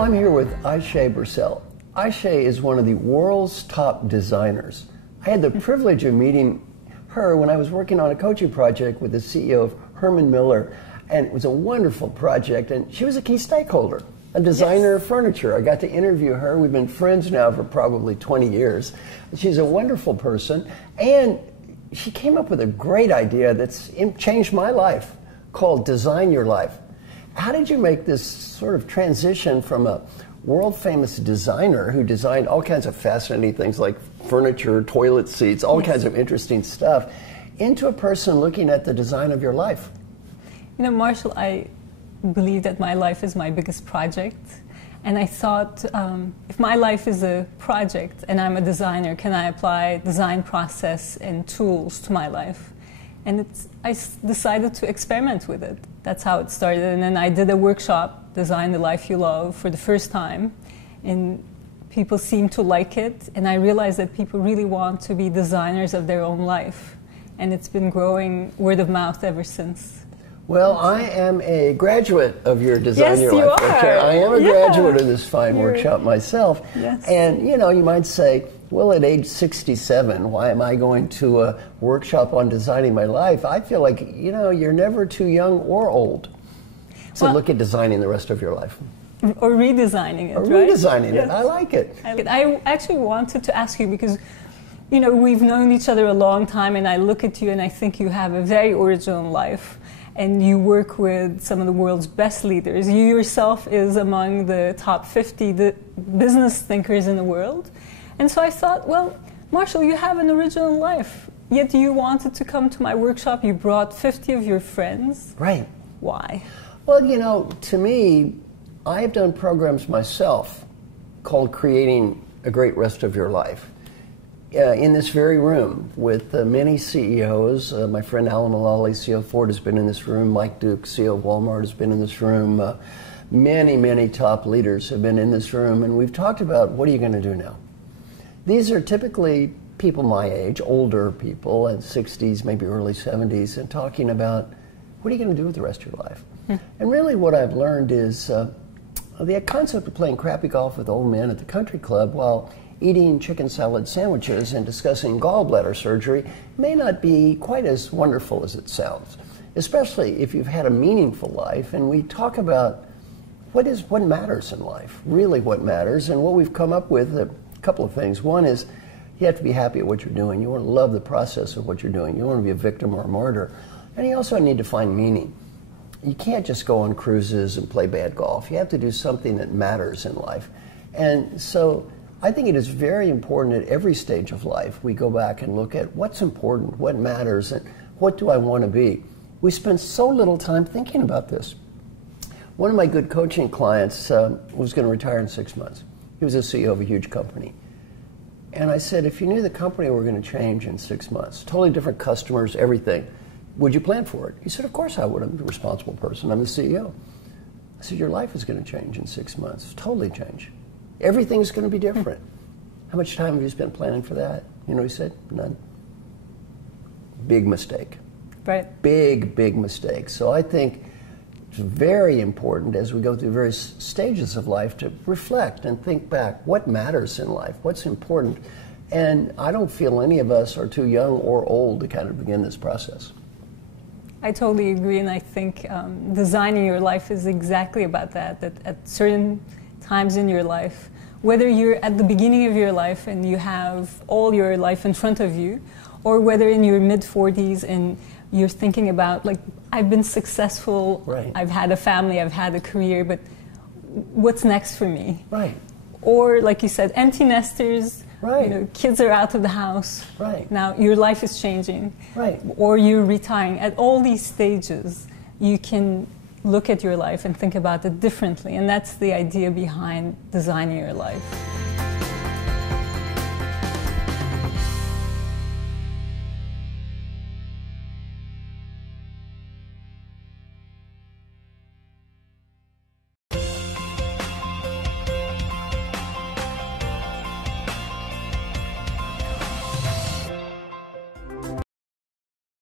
Now I'm here with Ayse Birsel. Ayse is one of the world's top designers. I had the privilege of meeting her when I was working on a coaching project with the CEO of Herman Miller, and it was a wonderful project, and she was a key stakeholder, a designer of furniture. I got to interview her. We've been friends now for probably 20 years. She's a wonderful person, and she came up with a great idea that's changed my life, called Design Your Life. How did you make this sort of transition from a world-famous designer who designed all kinds of fascinating things like furniture, toilet seats, all kinds of interesting stuff, into a person looking at the design of your life? You know, Marshall, I believe that my life is my biggest project. And I thought, if my life is a project and I'm a designer, can I apply design process and tools to my life? And I decided to experiment with it. That's how it started. And then I did a workshop, Design the Life You Love, for the first time. And people seemed to like it. And I realized that people really want to be designers of their own life. And it's been growing word of mouth ever since. Well, I am a graduate of your Design Your Life workshop. I am a graduate of this fine workshop myself. Yes. And, you know, you might say, well, at age 67, why am I going to a workshop on designing my life? I feel like, you know, you're never too young or old to look at designing the rest of your life. Or redesigning it, or right? Redesigning Yes. it. I like it. I actually wanted to ask you because, you know, we've known each other a long time, and I look at you and I think you have a very original life. And you work with some of the world's best leaders. You yourself is among the top 50 business thinkers in the world. And so I thought, well, Marshall, you have an original life. Yet you wanted to come to my workshop. You brought 50 of your friends. Right. Why? Well, you know, to me, I've done programs myself called Creating a Great Rest of Your Life. In this very room with many CEOs. My friend Alan Mulally, CEO of Ford, has been in this room. Mike Duke, CEO of Walmart, has been in this room. Many, many top leaders have been in this room, and we've talked about what are you going to do now? These are typically people my age, older people, in 60s, maybe early 70s, and talking about what are you going to do with the rest of your life? And really what I've learned is the concept of playing crappy golf with old men at the country club while eating chicken salad sandwiches and discussing gallbladder surgery may not be quite as wonderful as it sounds, especially if you've had a meaningful life. And we talk about what matters in life, really what matters. And what we've come up with, a couple of things. One is you have to be happy at what you're doing. You want to love the process of what you're doing. You don't want to be a victim or a martyr. And you also need to find meaning. You can't just go on cruises and play bad golf. You have to do something that matters in life. And so I think it is very important at every stage of life we go back and look at what's important, what matters, and what do I want to be. We spend so little time thinking about this. One of my good coaching clients was going to retire in 6 months. He was a CEO of a huge company. And I said, if you knew the company were going to change in 6 months, totally different customers, everything, would you plan for it? He said, of course I would. I'm the responsible person. I'm the CEO. I said, your life is going to change in 6 months, totally change. Everything's going to be different. How much time have you spent planning for that? You know what he said? None. Big mistake. Right. Big, big mistake. So I think it's very important as we go through various stages of life to reflect and think back. What matters in life? What's important? And I don't feel any of us are too young or old to kind of begin this process. I totally agree, and I think designing your life is exactly about that, that at certain times in your life, whether you're at the beginning of your life and you have all your life in front of you, or whether in your mid-40s and you're thinking about, like, I've been successful, right. I've had a family, I've had a career, but what's next for me? Right. Or, like you said, empty nesters, right. You know, kids are out of the house. Right. Now your life is changing. Right. Or you're retiring. At all these stages, you can look at your life and think about it differently. And that's the idea behind designing your life.